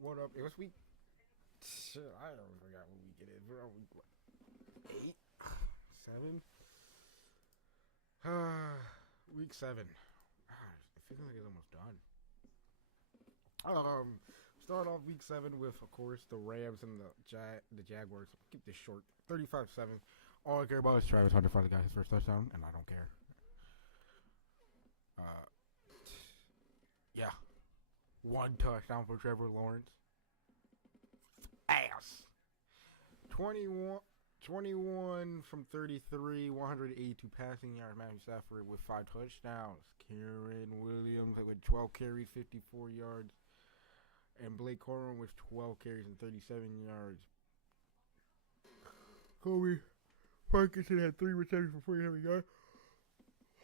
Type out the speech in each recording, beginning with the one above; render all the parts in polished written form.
What up? It was week. Shit, I already forgot what week it is. We're on week what? 8? 7? Week 7. I feel like it's almost done. Um, Start off week 7 with, of course, the Rams and the Jaguars. Keep this short. 35-7. All I care about is Travis Hunter finally got his first touchdown, and I don't care. Uh, yeah. One touchdown for Trevor Lawrence. Ass. 21 from 33, 182 passing yards. Matthew Stafford with 5 touchdowns. Kieran Williams with 12 carries, 54 yards. And Blake Corum with 12 carries and 37 yards. Kobe Parkinson had 3 receptions for 47 yards.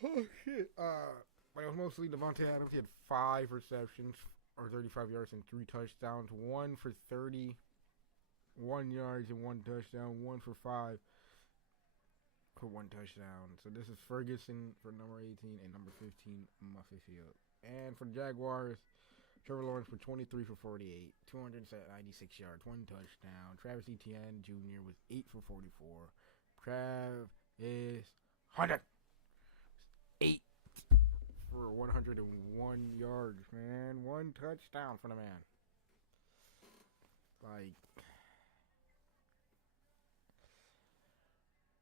Oh, shit. But it was mostly Devontae Adams. He had 5 receptions or 35 yards and 3 touchdowns. 1 for 31 yards and 1 touchdown. 1 for 5 for 1 touchdown. So this is Ferguson for number 18 and number 15, Muffy Field. And for the Jaguars, Trevor Lawrence for 23 for 48, 296 yards, 1 touchdown. Travis Etienne Jr. with 8 for 44. Travis Hunter 8 for 101 yards, man. 1 touchdown for the man. Like,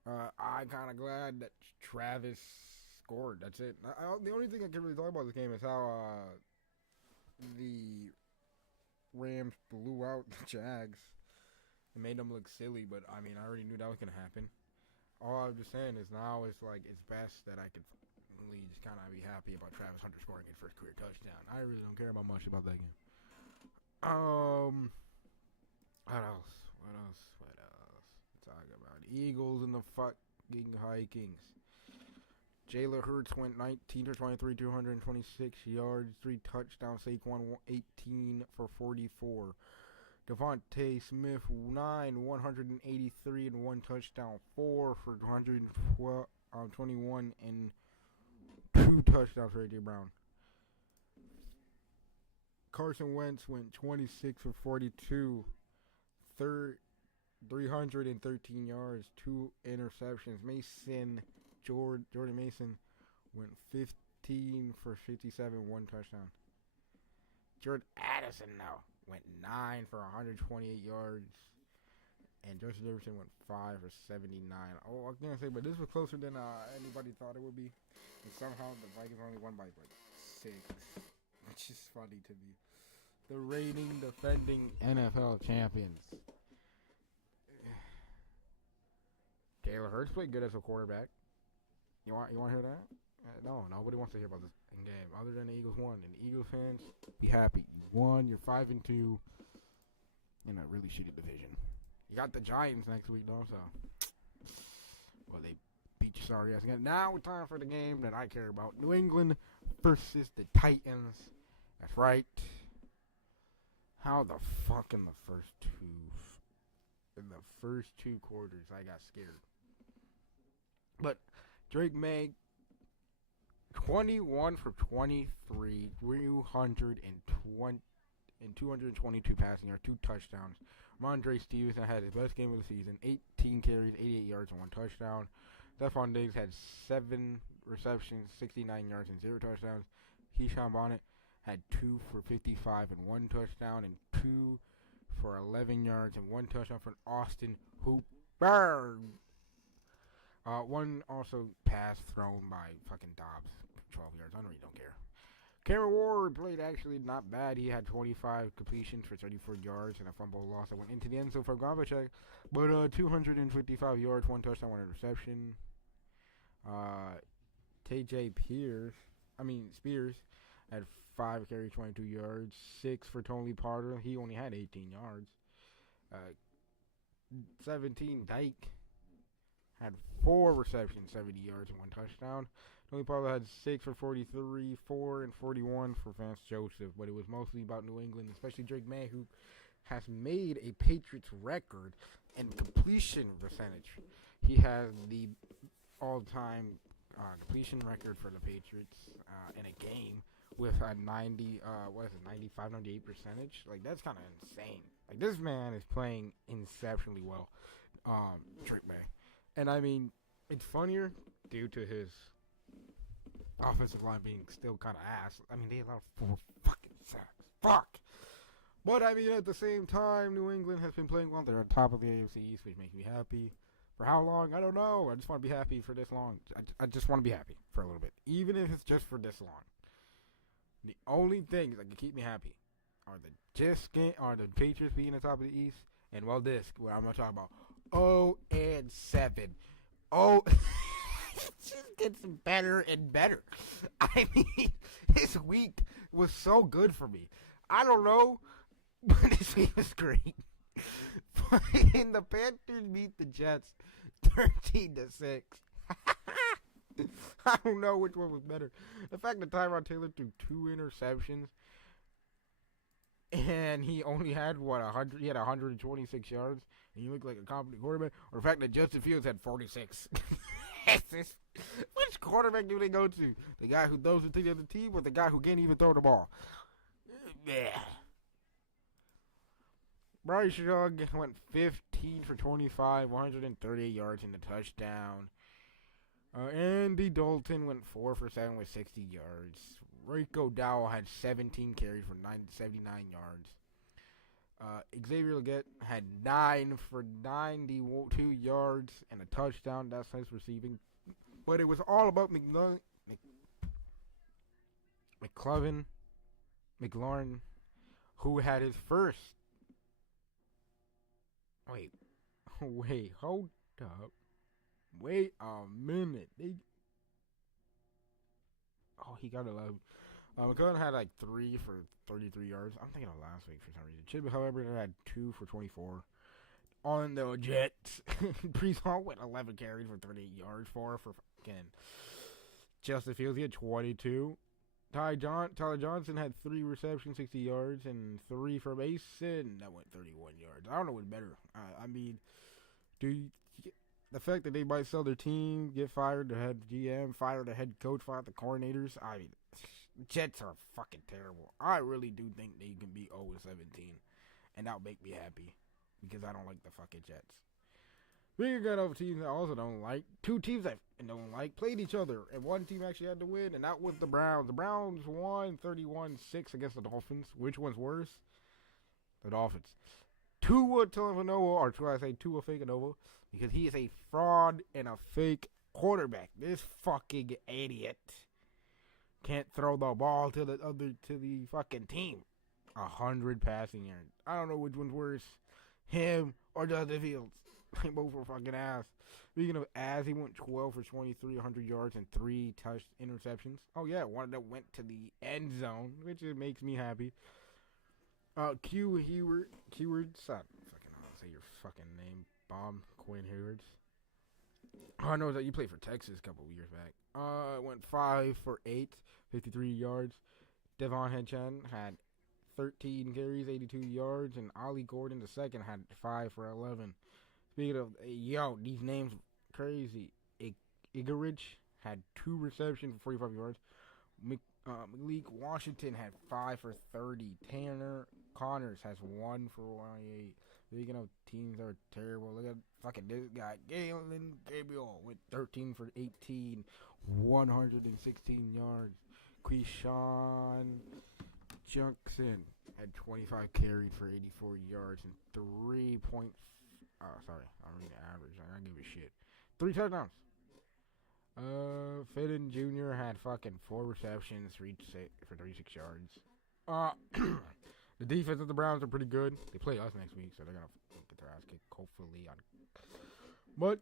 I'm kind of glad that Travis scored. That's it. The only thing I can really talk about this game is how the Rams blew out the Jags. It made them look silly, but I mean, I already knew that was gonna happen. All I'm just saying is now it's like it's best that I could finally just kind of be happy about Travis Hunter scoring his first career touchdown. I really don't care about much about that game. What else? Talk about Eagles and the fucking Vikings. Jalen Hurts went 19 for 23, 226 yards, 3 touchdowns. Saquon 18 for 44. Devontae Smith 183 and 1 touchdown. 4 for 121 and 2 touchdowns for AJ Brown. Carson Wentz went 26 for 42. 313 yards, 2 interceptions. Jordan Mason went 15 for 57, 1 touchdown. Jordan Addison now went 9 for 128 yards. And Justin Jefferson went 5 for 79. Oh, I can't say, but this was closer than anybody thought it would be. And somehow the Vikings only won by like 6. Which is funny to me. The reigning, defending NFL champions. Jalen Hurts played good as a quarterback. You want to hear that? No, nobody wants to hear about this game other than the Eagles won. And the Eagles fans, be happy. You won. You're 5-2 in a really shitty division. You got the Giants next week, though. So, well, they beat your sorry ass again. Now it's time for the game that I care about: New England versus the Titans. That's right. How the fuck in the first two quarters I got scared. But Drake May 21 for 23, 222 passing yards, 2 touchdowns. Ramondre Stevenson had his best game of the season, 18 carries, 88 yards, and 1 touchdown. Stephon Diggs had 7 receptions, 69 yards, and 0 touchdowns. Keyshawn Bonnet had 2 for 55 and 1 touchdown, and 2 for 11 yards and 1 touchdown for Austin Hooper. 1 also pass thrown by fucking Dobbs, 12 yards. I really don't care. Cameron Ward played actually not bad. He had 25 completions for 34 yards and a fumble loss that went into the end zone for Gravacek. But 255 yards, 1 touchdown, 1 interception. Spears had 5 carries, 22 yards. 6 for Tony Potter. He only had 18 yards. 17 Dyke had 4 receptions, 70 yards, and 1 touchdown. Tony Pollard had 6 for 43, 4 and 41 for Vance Joseph, but it was mostly about New England, especially Drake May, who has made a Patriots record in completion percentage. He has the all-time completion record for the Patriots in a game with a 95, 98 percentage. Like, that's kind of insane. Like, this man is playing exceptionally well, Drake May. And, I mean, it's funnier due to his offensive line being still kind of ass. I mean, they allowed 4 fucking sacks. Fuck! But, I mean, at the same time, New England has been playing well. They're on top of the AFC East, which makes me happy. For how long? I don't know. I just want to be happy for this long. I just want to be happy for a little bit. Even if it's just for this long. The only things that can keep me happy are the Patriots being on top of the East. And, well, what I'm going to talk about. 0-7. Oh, it just gets better and better. I mean, this week was so good for me. I don't know, but this week was great. And the Panthers beat the Jets 13-6. I don't know which one was better. The fact that Tyrod Taylor threw 2 interceptions and he only had 126 yards and he looked like a competent quarterback, or the fact that Justin Fields had 46. Which quarterback do they go to? The guy who throws it to the other team, or the guy who can't even throw the ball? Yeah. Bryce Young went 15 for 25, 138 yards and a touchdown. Andy Dalton went 4 for 7 with 60 yards. Rico Dowell had 17 carries for 79 yards. Xavier Legette had 9 for 92 yards and a touchdown. That's his receiving. But it was all about McLaurin, who had his first. Wait, hold up. Wait a minute. He got 11. McLaurin had like 3 for 33 yards. I'm thinking of last week for some reason. Chib, however, had 2 for 24. On the Jets, Brees Hall went 11 carries for 38 yards. 4 for fucking Justin Fields. He had 22. Tyler Johnson had 3 receptions, 60 yards, and 3 for Mason. That went 31 yards. I don't know what's better. I mean, the fact that they might sell their team, get fired, the head GM, fire the head coach, fire the coordinators. I mean, Jets are fucking terrible. I really do think they can be 0-17, and that'll make me happy because I don't like the fucking Jets. Speaking of teams I also don't like, 2 teams I don't like played each other, and one team actually had to win, and that was the Browns. The Browns won 31-6 against the Dolphins. Which one's worse? The Dolphins. Tua Tagovailoa, or should I say Tua Fakenova, because he is a fraud and a fake quarterback. This fucking idiot can't throw the ball to the fucking team. 100 passing yards. I don't know which one's worse, him or Justin Fields. They both were fucking ass. Speaking of ass, he went 12 for 23, 100 yards, and 3 touch interceptions. Oh, yeah, one that went to the end zone, which makes me happy. Heward, son. I'll say your fucking name. Quinn Hayward. I know that you played for Texas a couple of years back. Went 5 for 8, 53 yards. Devon Hedgen had 13 carries, 82 yards, and Ollie Gordon the second had 5 for 11. Speaking of, these names crazy. Igarich had 2 receptions for 45 yards. Malik Washington had 5 for 30. Tanner Connors has 1 for 108. Speaking of teams that are terrible, look at fucking this guy. Galen Gabriel with 13 for 18, 116 yards. Quishon Jackson had 25 carries for 84 yards and 3 points. Sorry, I'm reading the average. I don't give a shit. 3 touchdowns. Fitton Jr. had fucking 4 receptions, 3 for 36 yards. The defense of the Browns are pretty good. They play us next week, so they're gonna get their ass kicked, hopefully. But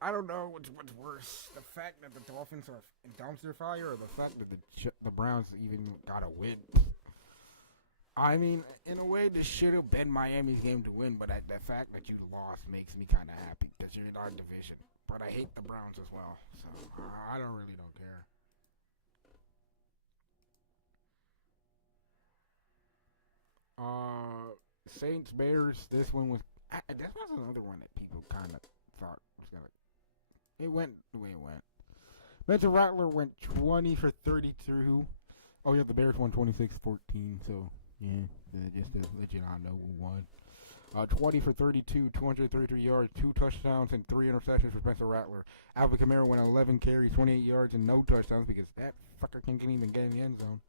I don't know what's worse: the fact that the Dolphins are in dumpster fire, or the fact that the Browns even got a win. I mean, in a way, this should have been Miami's game to win, but the fact that you lost makes me kind of happy because you're in our division. But I hate the Browns as well, so I don't care. Saints Bears. This one was. This was another one that people kind of thought was gonna. It went the way it went. Spencer Rattler went 20 for 32, Oh yeah, the Bears won 26-14. So yeah, just to let you know who won. 20 for 32, 233 yards, 2 touchdowns, and 3 interceptions for Spencer Rattler. Alvin Kamara went 11 carries, 28 yards, and no touchdowns because that fucker can't even get in the end zone.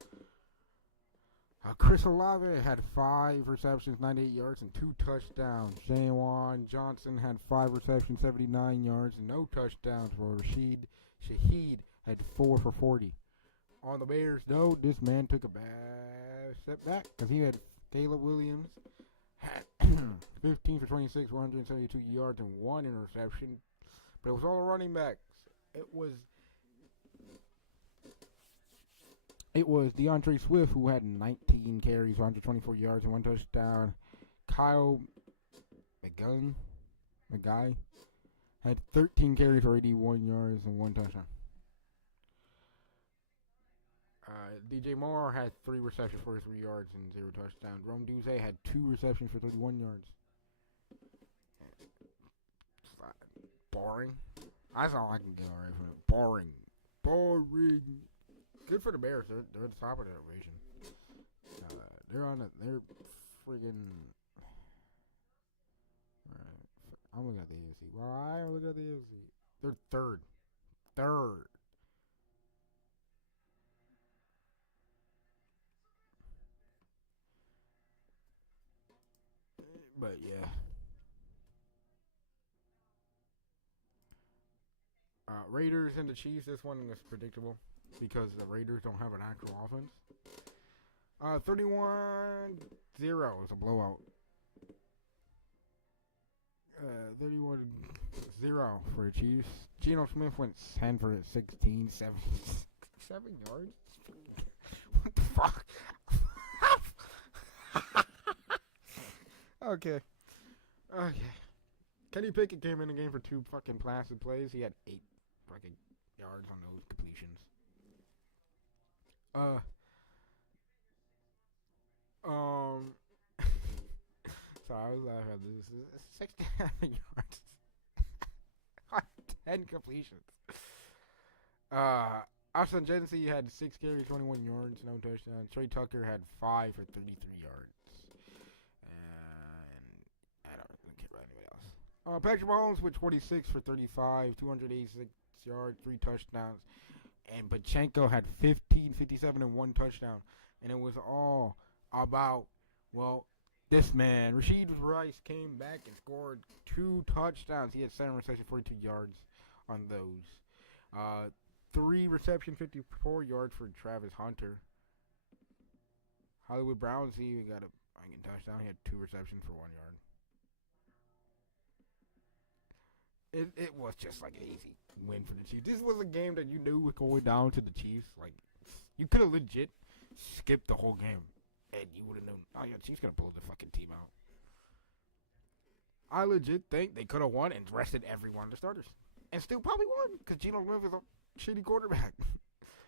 Chris Olave had 5 receptions, 98 yards, and 2 touchdowns. Jawan Johnson had 5 receptions, 79 yards, and no touchdowns. For Rashid Shaheed had 4 for 40. On the Bears, though, this man took a bad step back because he had Caleb Williams had 15 for 26, 172 yards, and 1 interception. But it was all running backs. It was DeAndre Swift who had 19 carries, 124 yards, and 1 touchdown. Kyle McGuy had 13 carries for 81 yards and 1 touchdown. DJ Moore had 3 receptions for 3 yards and 0 touchdowns. Rome Duzay had 2 receptions for 31 yards. Boring. That's all I can get already from it. Boring. Good for the Bears. They're at the top of their division. They're friggin'. Right. I'm looking at the AFC. Why am I looking at the AFC? They're third. But yeah. Raiders and the Chiefs. This one was predictable because the Raiders don't have an actual offense. 31-0 is a blowout. 31-0 for the Chiefs. Geno Smith went 10 for 16, 7 yards. What the fuck? Okay. Kenny Pickett came in the game for 2 fucking placid plays. He had 8 fucking yards on those completions. So I was laughing at this. 69 yards on 10 completions. Austin Jensen had 6 carries, 21 yards, no touchdown. Trey Tucker had 5 for 33 yards. And I don't really care about anybody else. Patrick Mahomes with 26 for 35, 286 yards, 3 touchdowns. And Pachenko had 15, 57, and 1 touchdown. And it was all about, well, this man, Rashid Rice, came back and scored 2 touchdowns. He had 7 receptions, 42 yards on those. 3 receptions, 54 yards for Travis Hunter. Hollywood Browns, he got a touchdown. He had 2 receptions for 1 yard. It was just like an easy win for the Chiefs. This was a game that you knew was going down to the Chiefs. Like, you could have legit skipped the whole game, and you would have known, oh yeah, Chiefs gonna pull the fucking team out. I legit think they could have won and rested every one of the starters, and still probably won because Geno Smith is a shitty quarterback.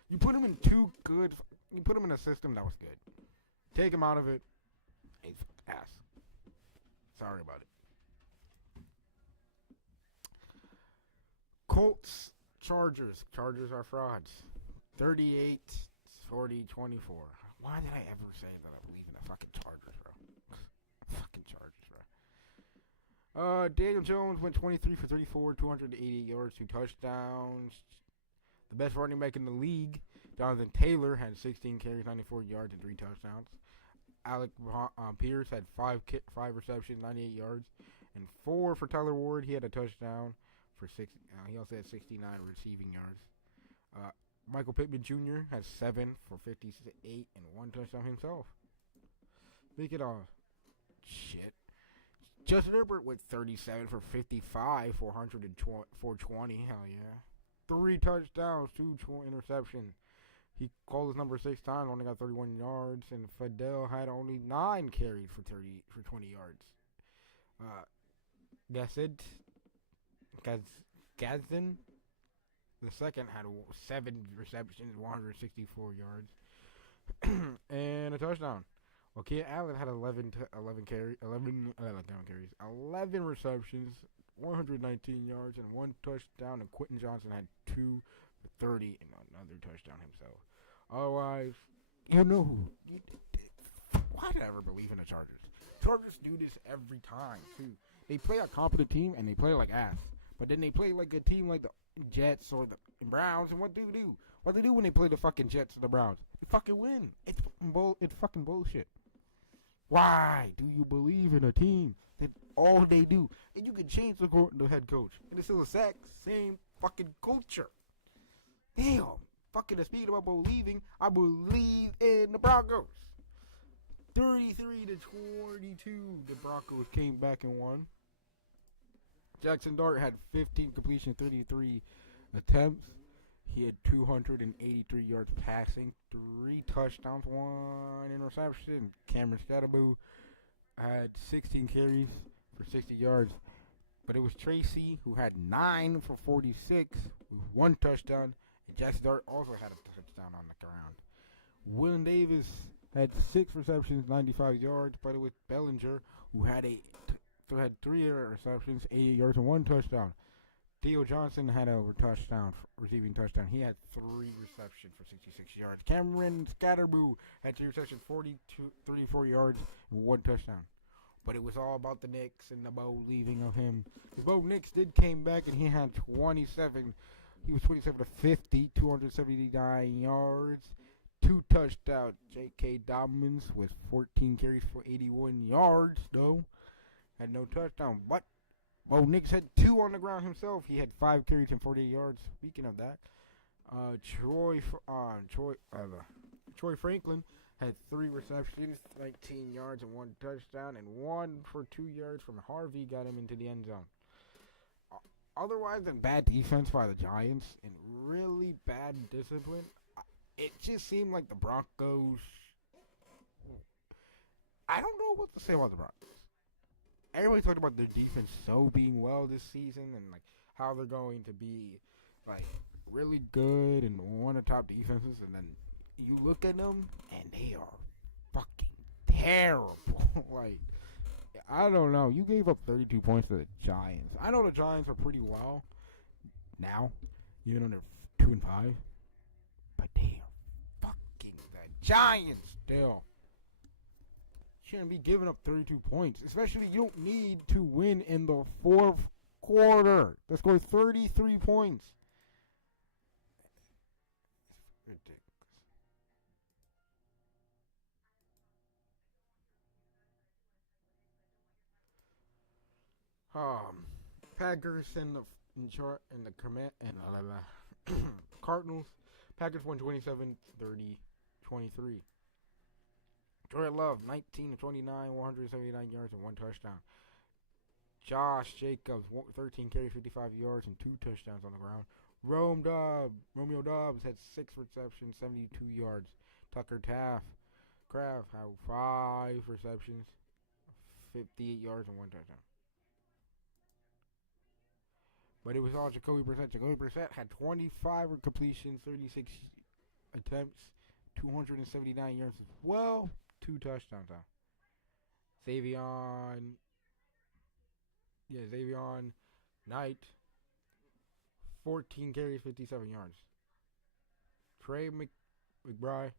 You put him in you put him in a system that was good. Take him out of it, he's ass. Sorry about it. Colts, Chargers. Chargers are frauds. 38-40-24. Why did I ever say that I believe in the fucking Chargers, bro? Fucking Chargers, bro. Daniel Jones went 23 for 34, 288 yards, 2 touchdowns. The best running back in the league, Jonathan Taylor, had 16 carries, 94 yards, and 3 touchdowns. Alec Pierce had 5 receptions, 98 yards, and 4 for Tyler Ward. He had a touchdown for 6. He also had 69 receiving yards. Michael Pittman Jr. had 7 for 58 and 1 touchdown himself. Speaking of shit, Justin Herbert with 37 for 55, 420. Hell yeah. 3 touchdowns, 2 interceptions. He called his number 6 times, only got 31 yards, and Fidel had only 9 carries for 20 yards. Gazin the second had 7 receptions, 164 yards, and a touchdown. Well, Keenan Allen had 11 receptions, 119 yards, and 1 touchdown, and Quentin Johnson had 2 for 30 and another touchdown himself. Otherwise, You know who? Why did I ever believe in the Chargers? Chargers do this every time, too. They play a competent team, and they play like ass. But then they play like a team like the Jets or the Browns, and what do they do? What they do when they play the fucking Jets or the Browns? They fucking win. It's fucking bullshit. Why do you believe in a team that all they do, and you can change the head coach, and it's still the exact same fucking culture? Damn. Fucking speaking about believing, I believe in the Broncos. 33-22, the Broncos came back and won. Jackson Dart had 15 completion, 33 attempts. He had 283 yards passing, 3 touchdowns, 1 interception. Cameron Scatterboo had 16 carries for 60 yards. But it was Tracy who had 9 for 46 with 1 touchdown. And Jackson Dart also had a touchdown on the ground. William Davis had 6 receptions, 95 yards. But it was Bellinger who had 3 receptions, 80 yards, and 1 touchdown. Theo Johnson had a receiving touchdown. He had 3 receptions for 66 yards. Cameron Scatterboo had 3 receptions, 34 yards, and 1 touchdown. But it was all about the Knicks and the Bo leaving of him. The Bo Knicks did came back, and he had 27. He was 27 to 50, 279 yards, 2 touchdowns. J.K. Dobbins with 14 carries for 81 yards, though. Had no touchdown, but Bo Nix had 2 on the ground himself. He had 5 carries and 48 yards. Speaking of that, Troy Franklin had 3 receptions, 19 yards, and 1 touchdown, and 1 for 2 yards from Harvey got him into the end zone. Otherwise than bad defense by the Giants and really bad discipline, it just seemed like the Broncos. I don't know what to say about the Broncos. Everybody talked about their defense so being well this season and like how they're going to be like really good and one of the top defenses, and then you look at them and they are fucking terrible. Like, I don't know. You gave up 32 points to the Giants. I know the Giants are pretty well now, even though they're 2-5, but they are fucking the Giants still. Shouldn't be giving up 32 points, especially you don't need to win in the 4th quarter. They scored 33 points. It's ridiculous. Packers and the Cardinals. Packers won 27-30, 23. Jordan Love, 19 of 29, 179 yards and 1 touchdown. Josh Jacobs, 13 carries, 55 yards and 2 touchdowns on the ground. Romeo Doubs had 6 receptions, 72 yards. Tucker Kraft had 5 receptions, 58 yards and 1 touchdown. But it was all Jacoby Brissett. Jacoby Brissett had 25 completions, 36 attempts, 279 yards as well. 2 touchdowns now. Xavion Knight, 14 carries, 57 yards. Trey McBride,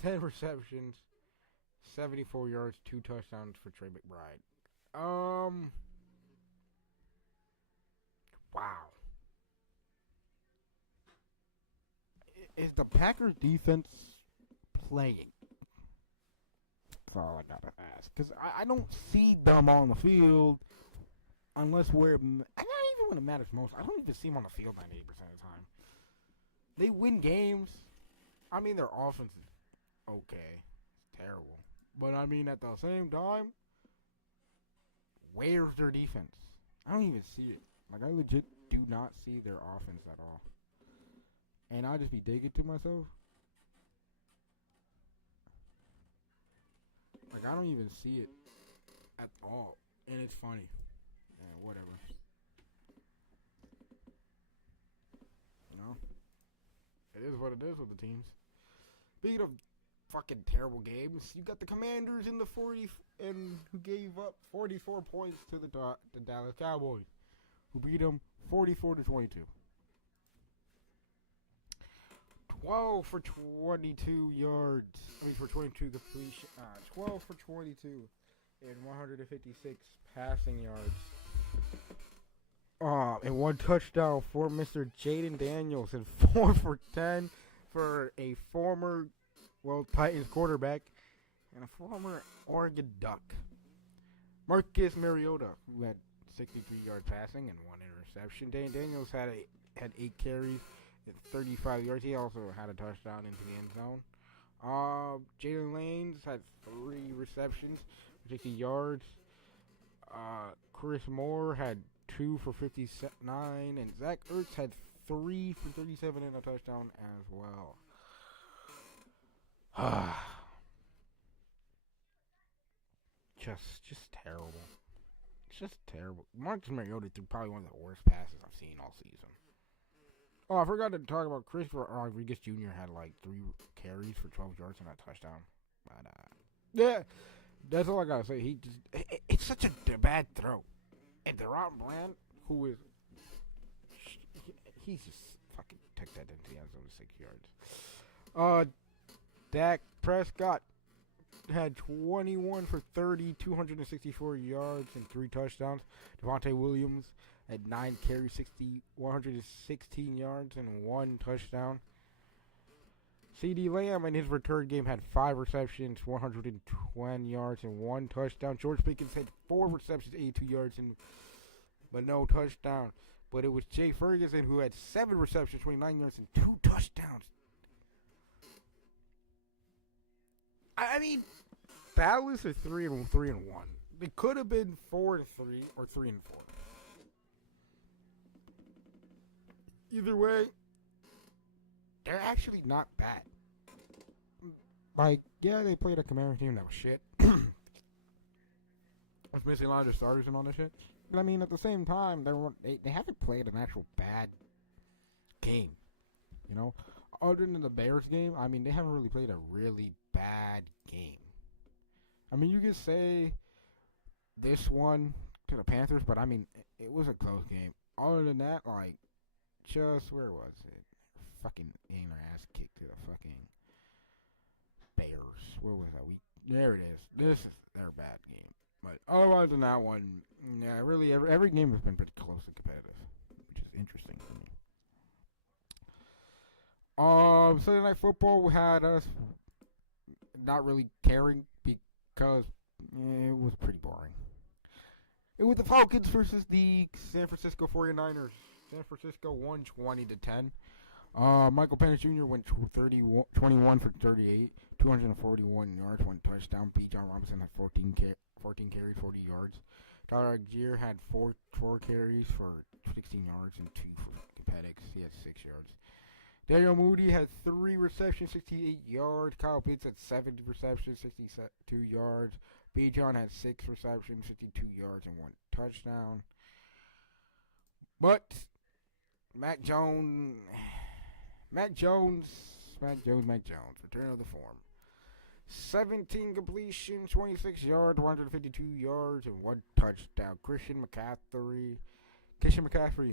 10 receptions, 74 yards, 2 touchdowns for Trey McBride. Wow. Is the Packers defense playing? That's all I gotta ask. Because I don't see them on the field unless not even when it matters most. I don't even see them on the field 98% of the time. They win games. I mean, their offense is okay. It's terrible. But I mean, at the same time, where's their defense? I don't even see it. Like, I legit do not see their offense at all. And I'll just be digging to myself. Like, I don't even see it at all. And it's funny. Yeah, whatever. You know? It is what it is with the teams. Speaking of fucking terrible games, you got the Commanders in the 40 and who gave up 44 points to the Dallas Cowboys, who beat them 44-22. 12 for 22 yards. I mean, for 22 completion. 12 for 22 and 156 passing yards. And one touchdown for Mr. Jaden Daniels, and 4 for 10 for a former, Titans quarterback and a former Oregon Duck, Marcus Mariota, who had 63 yards passing and 1 interception. Jaden Daniels had 8 carries and 35 yards. He also had a touchdown into the end zone. Jalen Lanes had 3 receptions for 60 yards. Chris Moore had 2 for 59, and Zach Ertz had 3 for 37 and a touchdown as well. Just terrible. It's just terrible. Marcus Mariota threw probably one of the worst passes I've seen all season. Oh, I forgot to talk about Christopher Rodriguez Jr. had like 3 carries for 12 yards and a touchdown. But yeah, that's all I gotta say. It's such a bad throw. And Deron Bland, who is, he just fucking took that into the end zone 6 yards. Dak Prescott had 21 for 30, 264 yards and 3 touchdowns. Devontae Williams had 9 carries, 116 yards and 1 touchdown. CeeDee Lamb in his return game had 5 receptions, 120 yards and 1 touchdown. George Pickens had 4 receptions, 82 yards but no touchdown. But it was Jay Ferguson who had 7 receptions, 29 yards and 2 touchdowns. I mean, Dallas are 3-1. They could have been 4-3 or 3-4. Either way, they're actually not bad. Like, yeah, they played a Commanders team that was shit. Was missing a lot of their starters and all that shit. But I mean, at the same time, they haven't played an actual bad game. You know, other than the Bears game, I mean, they haven't really played a really bad game. I mean, you could say this one to the Panthers, but I mean, it was a close game. Other than that, like, just where was it? Fucking getting their ass kicked to the fucking Bears. Where was that? There it is. This is their bad game. But otherwise than that one, yeah, really every game has been pretty close and competitive, which is interesting for me. Sunday Night Football had us not really caring because it was pretty boring. It was the Falcons versus the San Francisco 49ers. San Francisco won 20-10. Michael Penix Jr. went 21 for 38, 241 yards, 1 touchdown. B. John Robinson had 14 carries, 40 yards. Tyler Algier had 4 carries for 16 yards and 2 for Penix. He had 6 yards. Daniel Moody had 3 receptions, 68 yards. Kyle Pitts had 7 receptions, 62 yards. B. John had 6 receptions, 52 yards, and 1 touchdown. But Mac Jones, return of the form. 17 completions, 26 yards, 152 yards, and 1 touchdown. Christian McCaffrey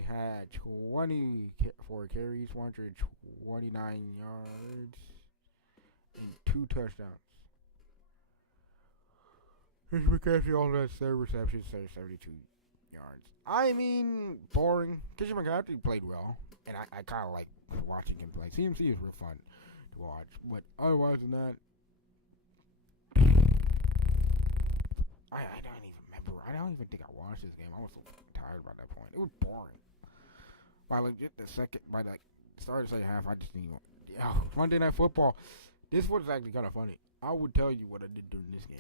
had 24 carries, 129 yards, and 2 touchdowns. Christian McCaffrey also had 7 receptions, 72 yards. I mean, boring. Christian McCaffrey played well, and I kind of like watching him play. CMC is real fun to watch, but otherwise than that, I don't even remember. I don't even think I watched this game. I was so tired by that point. It was boring. By the start of the second half, I just didn't even. Monday Night Football. This was actually kind of funny. I would tell you what I did during this game.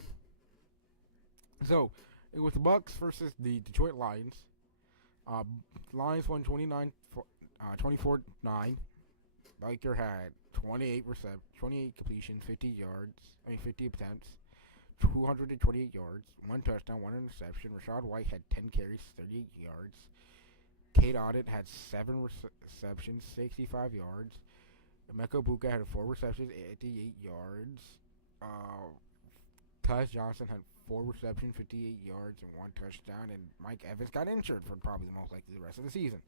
So, it was the Bucks versus the Detroit Lions. Lions won 24-9. Baker had 28 completions, 50 attempts, 228 yards, 1 touchdown, 1 interception. Rashad White had 10 carries, 38 yards. Kate Audit had 7 receptions, 65 yards. Emeka Buka had 4 receptions, 88 yards. Tyus Johnson had 4 receptions, 58 yards, and 1 touchdown. And Mike Evans got injured for probably the most likely the rest of the season.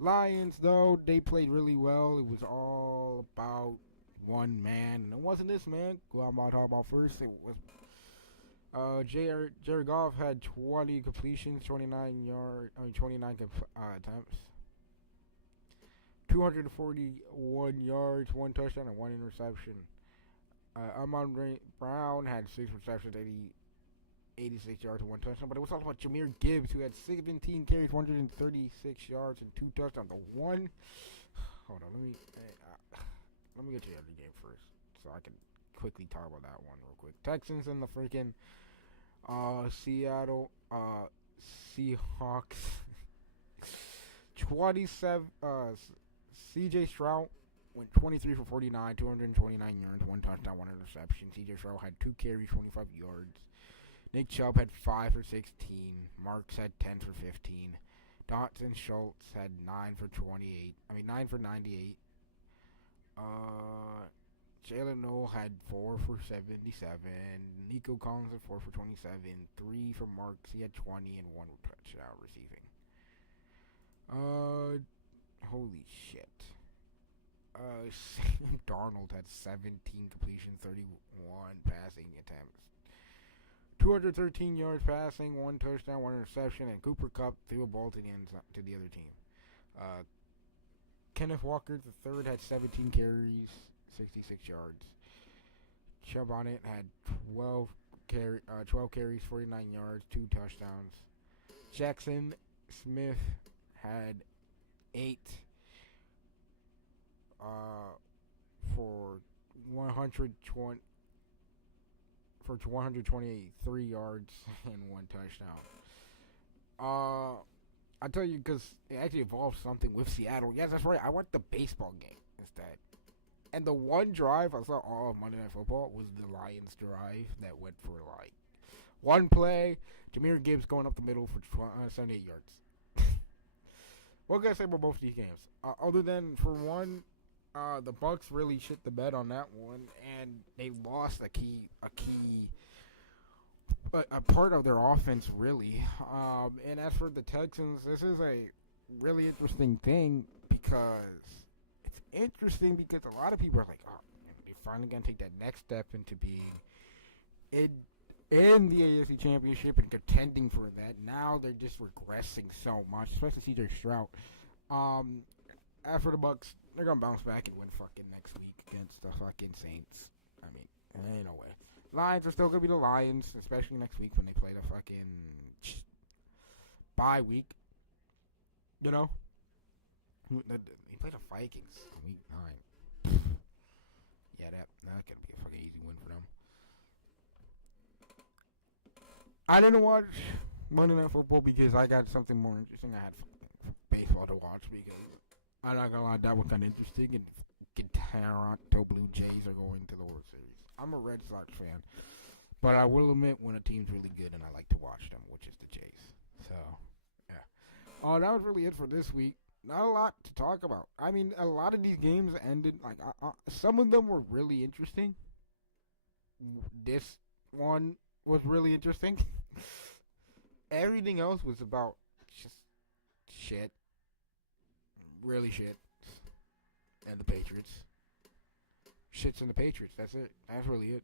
Lions, though, they played really well. It was all about one man, and it wasn't this man. Who I'm about to talk about first. It was Jared Goff had 20 completions, 29 attempts, 241 yards, one touchdown, and one interception. Amon Brown had 6 receptions, 86 yards, and one touchdown. But it was all about Jahmyr Gibbs, who had 17 carries, 136 yards, and 2 touchdowns. Hold on, let me get you the other game first, so I can quickly talk about that one real quick. Texans and the freaking Seattle Seahawks. 27. C.J. Stroud went 23 for 49, 229 yards, 1 touchdown, 1 interception. C.J. Stroud had 2 carries, 25 yards. Nick Chubb had 5 for 16. Marks had 10 for 15. Dotson Schultz had 9 for 98. Jalen Noel had 4 for 77. Nico Collins had 4 for 27. 3 for Marks. He had 20 and 1 touchdown receiving. Holy shit. Sam Darnold had 17 completions, 31 passing attempts. 213 yards passing, 1 touchdown, 1 interception, and Cooper Kupp threw a ball to the other team. Kenneth Walker III had 17 carries, 66 yards. Chubb on it had 12 carries, 49 yards, 2 touchdowns. Jackson Smith had 8 for 123 yards and 1 touchdown. I tell you, because it actually involves something with Seattle. Yes, that's right. I went to the baseball game instead. And the one drive I saw all of Monday Night Football was the Lions drive that went for like one play. Jahmyr Gibbs going up the middle for 78 yards. What can I say about both of these games? Other than, for one, the Bucs really shit the bed on that one, and they lost a part of their offense, really. And as for the Texans, this is a really interesting thing because a lot of people are like, oh, they're finally going to take that next step into being in the AFC Championship and contending for that. Now they're just regressing so much, especially C.J. Stroud. After the Bucs, they're going to bounce back and win fucking next week against the fucking Saints. I mean, there ain't no way. Lions are still going to be the Lions, especially next week when they play the fucking bye week. You know? They play the Vikings in week 9. Yeah, that's going to be a fucking easy win for them. I didn't watch Monday Night Football because I got something more interesting. I had baseball to watch because I'm not going to lie, that was kind of interesting. And Toronto Blue Jays are going to the World Series. I'm a Red Sox fan, but I will admit when a team's really good and I like to watch them, which is the Jays. So, yeah. That was really it for this week. Not a lot to talk about. I mean, a lot of these games ended, like, some of them were really interesting. This one was really interesting. Everything else was about just shit. Really shit. And the Patriots. Shits and the Patriots. That's it. That's really it.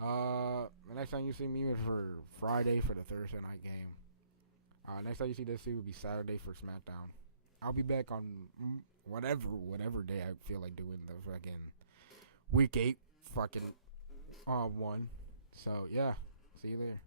The next time you see me is for Friday for the Thursday night game. Next time you see this will be Saturday for SmackDown. I'll be back on whatever day I feel like doing the fucking week 8 fucking one. So yeah, see you there.